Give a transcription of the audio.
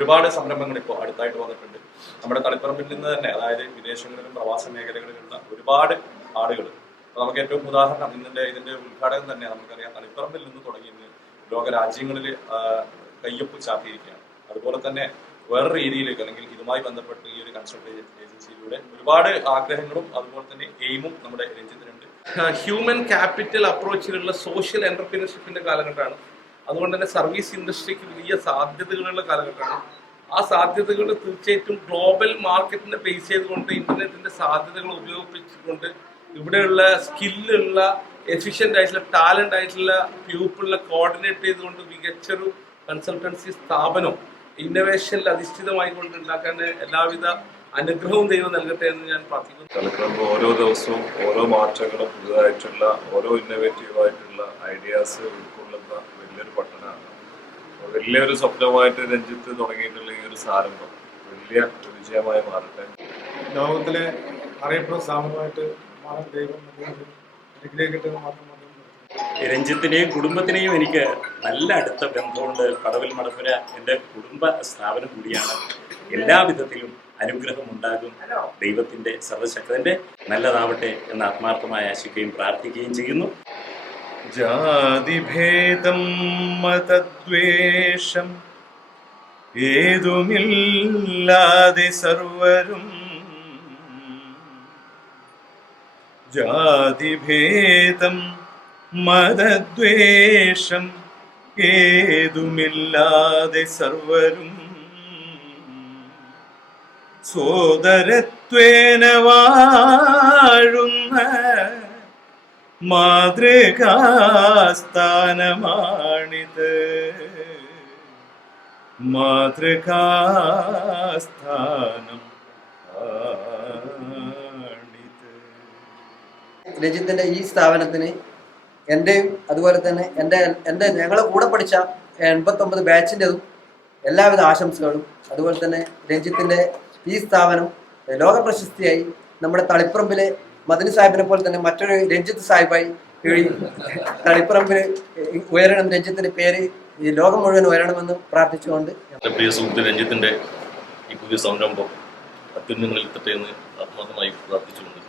ഒരുപാട് സംരംഭങ്ങൾ ഇപ്പോൾ അടുത്തായിട്ട് വന്നിട്ടുണ്ട്. നമ്മുടെ തളിപ്പറമ്പിൽ നിന്ന് തന്നെ, അതായത് വിദേശങ്ങളിലും പ്രവാസ മേഖലകളിലുള്ള ഒരുപാട് ആളുകൾ. നമുക്ക് ഏറ്റവും ഉദാഹരണം ഇതിന്റെ ഉദ്ഘാടനം തന്നെ നമുക്കറിയാം, തളിപ്പറമ്പിൽ നിന്ന് തുടങ്ങി ലോക രാജ്യങ്ങളിൽ കയ്യൊപ്പ് ചാർത്തിയിരിക്കുകയാണ്. അതുപോലെ തന്നെ വേറെ രീതിയിലേക്ക്, അല്ലെങ്കിൽ ഇതുമായി ബന്ധപ്പെട്ട് ഈ ഒരു കൺസൾട്ടേഷൻ ഏജൻസിയിലൂടെ ഒരുപാട് ആഗ്രഹങ്ങളും അതുപോലെ തന്നെ എയിമും നമ്മുടെ രഞ്ജിത്തിനുണ്ട്. ഹ്യൂമൻ ക്യാപിറ്റൽ അപ്രോച്ചിലുള്ള സോഷ്യൽ എന്റർപ്രീനർഷിപ്പിന്റെ കാലഘട്ടമാണ്. അതുകൊണ്ട് തന്നെ സർവീസ് ഇൻഡസ്ട്രിക്ക് വലിയ സാധ്യതകളുള്ള കാലഘട്ടമാണ്. ആ സാധ്യതകൾ തീർച്ചയായിട്ടും ഗ്ലോബൽ മാർക്കറ്റിനെ ബേസ് ചെയ്തുകൊണ്ട് ഇന്റർനെറ്റിന്റെ സാധ്യതകൾ ഉപയോഗിപ്പിച്ചുകൊണ്ട് ഇവിടെയുള്ള സ്കില്ലുള്ള എഫിഷ്യന്റ് ആയിട്ടുള്ള ടാലന്റ് ആയിട്ടുള്ള പീപ്പിളിനെ കോർഡിനേറ്റ് ചെയ്തുകൊണ്ട് മികച്ചൊരു കൺസൾട്ടൻസി സ്ഥാപനം ഇന്നോവേഷനിൽ അധിഷ്ഠിതമായിക്കൊണ്ട് ഉണ്ടാക്കാൻ എല്ലാവിധ അനുഗ്രഹവും ദൈവം നൽകട്ടെ എന്ന് ഞാൻ പ്രാർത്ഥിക്കുന്നു. തളിപ്പറമ്പ് ഓരോ ദിവസവും ഓരോ മാറ്റങ്ങളും, പുതുതായിട്ടുള്ള ഓരോ ഇന്നോവേറ്റീവ് ആയിട്ടുള്ള ഐഡിയാസ് ഉൾക്കൊള്ളുന്ന വലിയൊരു പട്ടണമാണ്. വലിയൊരു സ്വപ്നമായിട്ട് രഞ്ജിത്ത് തുടങ്ങിയിട്ടുള്ള ഈ ഒരു സാരംഭം വലിയ വിജയമായി മാറട്ടെ. ലോകത്തിലെ അറിയപ്പെടുന്ന സ്ഥാപനമായിട്ട് മാറാൻ ദൈവം അനുഗ്രഹിക്കട്ടെ മാത്രം. രഞ്ജിത്തിനെയും കുടുംബത്തിനെയും എനിക്ക് നല്ല അടുത്ത ബന്ധമുണ്ട്. കടവിൽ മടപ്പുര എൻ്റെ കുടുംബ സ്ഥാപനം കൂടിയാണ്. എല്ലാവിധത്തിലും അനുഗ്രഹം ഉണ്ടാകും. ദൈവത്തിൻ്റെ സർവശക്തന്റെ നല്ലതാവട്ടെ എന്ന് ആത്മാർത്ഥമായി ആശിക്കുകയും പ്രാർത്ഥിക്കുകയും ചെയ്യുന്നു. ജാതിഭേദം മതദ്വേഷം ഏതുമില്ലാതെ സർവരും, ജാതിഭേദം മതദ്വേഷം ഏതുമില്ലാതെ സർവരും സോദരത്വേന വാഴുന്ന മാതൃകാസ്ഥാനമാണിത്, മാതൃകാസ്ഥാനം ആണിത്. രഞ്ജിത്തിന്റെ ഈ സ്ഥാപനത്തിന് എൻ്റെയും അതുപോലെ തന്നെ എൻ്റെ ഞങ്ങളെ കൂടെ പഠിച്ച 89 ബാച്ചിൻ്റെതും എല്ലാവിധ ആശംസകളും. അതുപോലെ തന്നെ രഞ്ജിത്തിന്റെ ഈ സ്ഥാപനം ലോക പ്രശസ്തിയായി നമ്മുടെ തളിപ്പറമ്പിലെ മദനി സാഹിബിനെ പോലെ തന്നെ മറ്റൊരു രഞ്ജിത്ത് സാഹിബായി തളിപ്പറമ്പിൽ ഉയരണം. രഞ്ജിത്തിന്റെ പേര് ഈ ലോകം മുഴുവൻ ഉയരണമെന്ന് പ്രാർത്ഥിച്ചുകൊണ്ട് പ്രിയ സുഹൃത്ത് രഞ്ജിത്തിന്റെ ഈ പുതിയ സംരംഭം അത്യുന്നതങ്ങളിൽ എത്തട്ടെ എന്ന് ആത്മാർത്ഥമായി പ്രാർത്ഥിച്ചുകൊണ്ട്